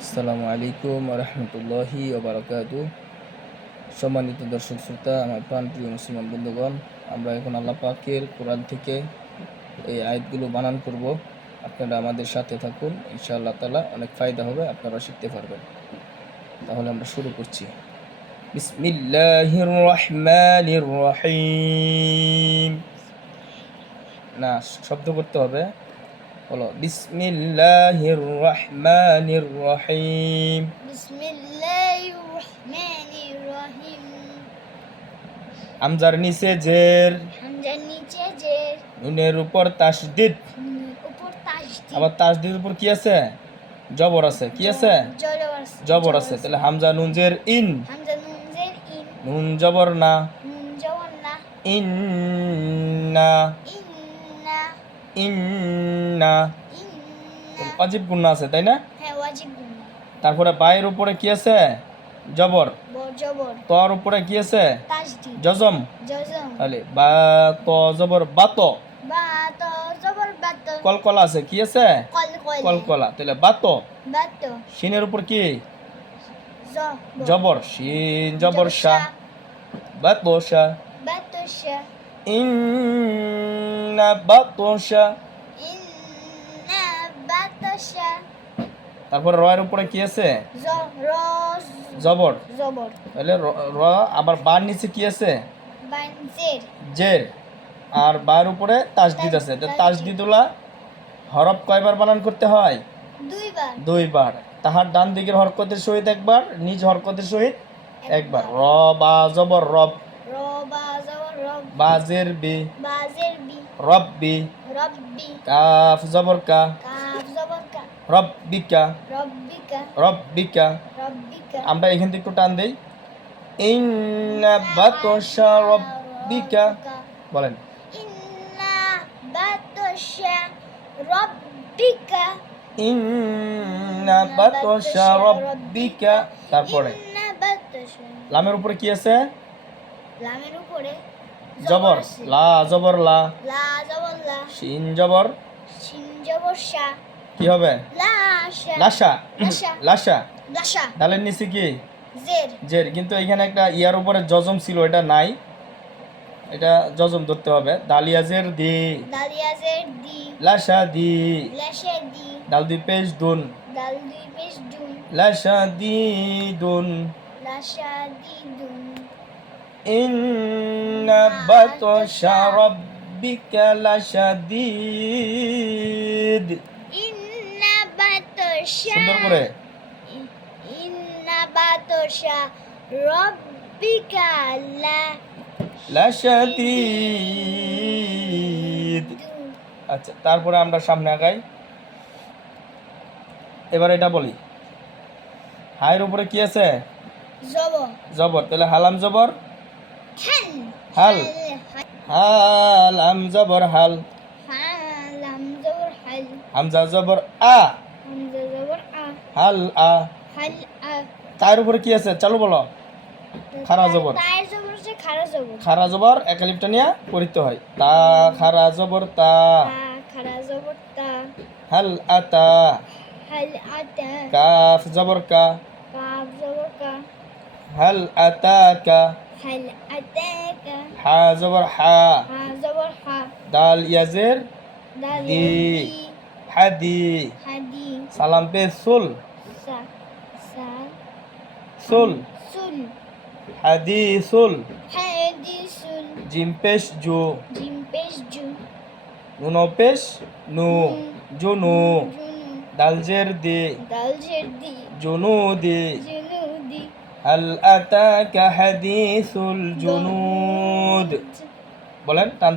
আসসালামু আলাইকুম রহমতুল্লাহি ওবরাকাতু। সম্মানিত দর্শক শ্রোতা, আমার প্রাণ প্রিয় মুসলমান বন্ধুগণ, আমরা এখন আল্লাহ পাকের কোরআন থেকে এই আয়াতগুলো বানান করব। আপনারা আমাদের সাথে থাকুন, ইনশাআল্লাহ তালা অনেক ফায়দা হবে, আপনারা শিখতে পারবেন। তাহলে আমরা শুরু করছি। না, শব্দ করতে হবে। বলো বিসমিল্লাহির রহমানির রহিম বিসমিল্লাহির রহমানির রহিম আমজার নিচে জের হামজার নিচে যে নুনের উপর তাসদিদ উপর তাসদিদ আবার তাসদিদের উপর কি আছে জবর আছে কি আছে জবর আছে তাহলে হামজা নুন জের ইন হামজা নুন জের ইন নুন জবর না নুন জবর না ইন্না ইন্না ইন্না। অজীব গুণ আছে তাই না? হ্যাঁ তারপরে বায়ের উপরে কি আছে? জবর। তর উপরে কি আছে? জজম। তাহলে বা ত জবর বাত কলকলা আছে কি আছে? কল কল কলকলা। তাহলে বাত শিনের উপর কি? জবর। শিন জবর শাহ বাত শা। ইন্না বাতোশা তারপর রয়ের উপরে কি আছে? জ জবর। জবর। তাহলে র র আবার বার নিচে কি আছে? জের। আর বার উপরে তাসদিদ আছে। তো তাসদিদুলা হরফ কয়বার বানান করতে হয়? দুইবার। দুইবার। তাহার ডান দিকের হরকতের সহিত একবার নিজ হরকতের সহিত একবার। র বা জবর রব। র বা জবর রব। বাজের বি। বাজের বি। রব্বি। রব্বি। কাফ জবর কা কাফ জবর কা রব্বিকা। রব্বিকা। রব্বিকা। রব্বিকা। আমরা এখান থেকে একটু টান দেই। ইন্না বাতশা রব্বিকা। বলেন। ইন্না বাতশা রব্বিকা। ইন্না বাতশা রব্বিকা। তারপরে। লামের উপরে কি আছে? লামের উপরে জবর লা জবর লা। লা জবর লা। শিন জবর। শিন জবর শা। কি হবে? লাশা। লাশা। লাশা। লাশা ডালের নিচে কি? জের। জের। কিন্তু এখানে একটা ইয়ার উপরে জজম ছিল এটা নাই। এটা জজম ধরতে হবে। দালিয়াজের দি। দালিয়া জের দি। লাশা দি। লাশা দি। ডাল দুই পেশ দুন। দুই পেশ দুন। লাশা দি দুন। লাশা দি দুন। ইন্না বাতশা রাব্বিকা লাশাদীদ। ইন্না বাতশা সুন্দর করে। বাতশা রব্বিকা লা লাশাদীদ। আচ্ছা তারপরে আমরা সামনে আগাই। এবার এটা বলি। হায়ের উপরে কি আছে? জবর। জবর। তাহলে হালাম জবর। হাল। হাল। হালাম জবর হাল। হামজা জবর আ। জবর আ। হাল আ। হাল আ। তার উপরে কি আছে? চালু বলো। খারা জবর। খারা জবর। একালিপটা নিয়ে পড়িতে হয়। তা খারা জবর তা। হাল আতা হাল আতা কাফ জবর কা। কাফ জবর কা। হাল আতাকা। হাল আতাকা হা জবর হা। হা জবর হা। দাল ইয়াজের দাল দি। দি হাদি। হাদি। সালাম পে সুল। সা সা। সুল। সুল। হাদি সুল। হাদি সুল। জিম পেশ জু। জিম পেশ জু। নুনো পেশ নু। জুনু। জুনু। هل أتاك حديث الجنود বলেন টান